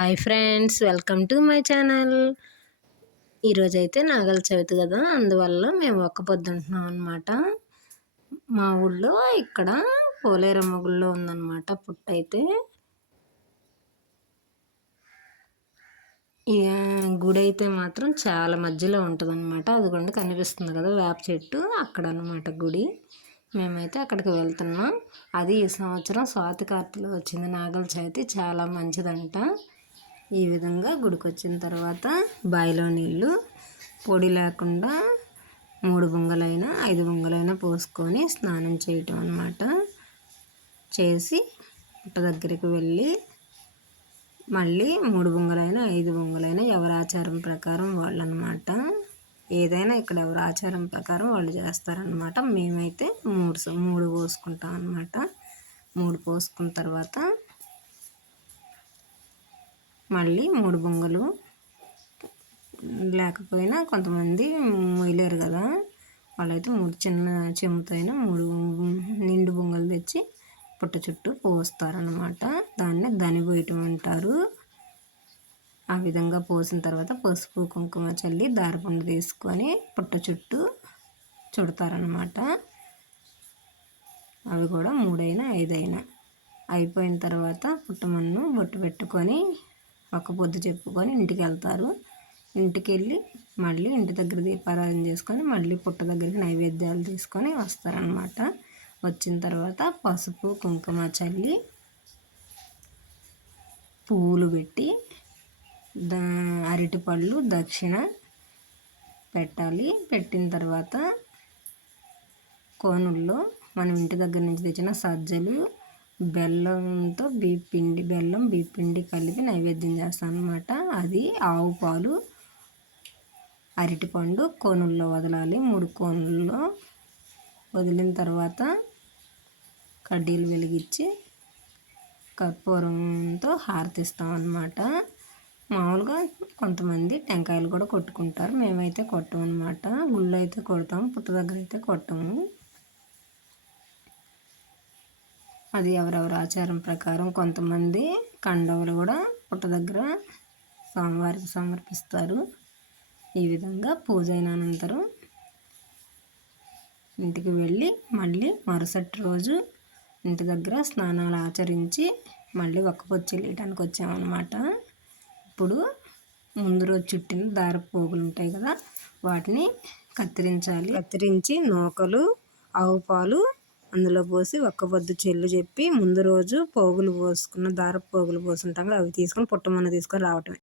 Hi friends, welcome to my channel. ఈరోజైతే నాగల చవితి కదా, అందువల్ల మేము ఒక్క పొద్దుంటున్నాం అనమాట. మా ఊళ్ళో ఇక్కడ పోలేరమ్మ గుళ్ళో ఉందన్నమాట పుట్టయితే. ఈ గుడి అయితే మాత్రం చాలా మధ్యలో ఉంటుంది అనమాట. అదిగోండి కనిపిస్తుంది కదా వేప చెట్టు, అక్కడ అనమాట గుడి. మేమైతే అక్కడికి వెళ్తున్నాం. అది ఈ సంవత్సరం స్వాతి కార్తెలో వచ్చింది నాగల చవితి, చాలా మంచిదంట. ఈ విధంగా గుడికి వచ్చిన తర్వాత బావిలో నీళ్ళు పొడి లేకుండా 3 బొంగలైనా 5 బొంగలైనా పోసుకొని స్నానం చేయటం అన్నమాట. చేసి పుట్ట దగ్గరికి వెళ్ళి మళ్ళీ 3 బొంగలైనా 5 బొంగలైనా ఎవరి ఆచారం ప్రకారం వాళ్ళు అన్నమాట. ఏదైనా ఇక్కడ ఎవరి ఆచారం ప్రకారం వాళ్ళు చేస్తారనమాట. మేమైతే 3 పోసుకుంటాం అన్నమాట. 3 పోసుకున్న తర్వాత మళ్ళీ 3 బొంగలు లేకపోయినా కొంతమంది మొయ్యలేరు కదా, వాళ్ళైతే 3 చిన్న చెంబుతో అయినా 3 నిండు బొంగలు తెచ్చి పుట్ట చుట్టూ పోస్తారనమాట. దాన్ని దనిపోయటం అంటారు. ఆ విధంగా పోసిన తర్వాత పసుపు కుంకుమ చల్లి దారపుండ తీసుకొని పుట్ట చుట్టూ చుడతారనమాట. అవి కూడా 3 అయినా 5 అయినా అయిపోయిన తర్వాత పుట్టమన్ను బొట్టు పెట్టుకొని ఒక్క పొద్దు చెప్పుకొని ఇంటికి వెళ్తారు. ఇంటికి వెళ్ళి మళ్ళీ ఇంటి దగ్గర దీపారాధన చేసుకొని మళ్ళీ పుట్ట దగ్గరికి నైవేద్యాలు తీసుకొని వస్తారనమాట. వచ్చిన తర్వాత పసుపు కుంకుమ చల్లి పువ్వులు పెట్టి అరటిపళ్ళు దక్షిణ పెట్టాలి. పెట్టిన తర్వాత కోనుల్లో మనం ఇంటి దగ్గర నుంచి తెచ్చిన సజ్జలు బెల్లంతో బెల్లం బియ్యపిండి కలిపి నైవేద్యం చేస్తాం అన్నమాట. అది ఆవు పాలు అరటిపండు కోనుల్లో వదలాలి. 3 కోనుల్లో వదిలిన తర్వాత కడ్డీలు వెలిగించి కర్పూరంతో హారతిస్తాం అన్నమాట. మామూలుగా కొంతమంది టెంకాయలు కూడా కొట్టుకుంటారు, మేమైతే కొట్టం అన్నమాట. గుళ్ళో అయితే కొడతాం, పుట్ట దగ్గర అయితే కొట్టము. అది ఎవరెవరి ఆచారం ప్రకారం. కొంతమంది కండవులు కూడా పుట్ట దగ్గర స్వామివారికి సమర్పిస్తారు. ఈ విధంగా పూజ అయిన అనంతరం ఇంటికి వెళ్ళి మళ్ళీ మరుసటి రోజు ఇంటి దగ్గర స్నానాలు ఆచరించి మళ్ళీ ఒక్కపొద్దు చెల్లియటానికి వచ్చామన్నమాట. ఇప్పుడు ముందు రోజు చుట్టిన దారపు పోగులు ఉంటాయి కదా, వాటిని కత్తిరించాలి. కత్తిరించి నూకలు ఆవు పాలు అందులో పోసి ఒక్కపొద్దు చెల్లు చెప్పి ముందు రోజు పోగులు పోసుకున్న దారపు పోగులు పోసుంటాం కదా, అవి తీసుకొని పుట్టమన్న తీసుకొని రావటమే.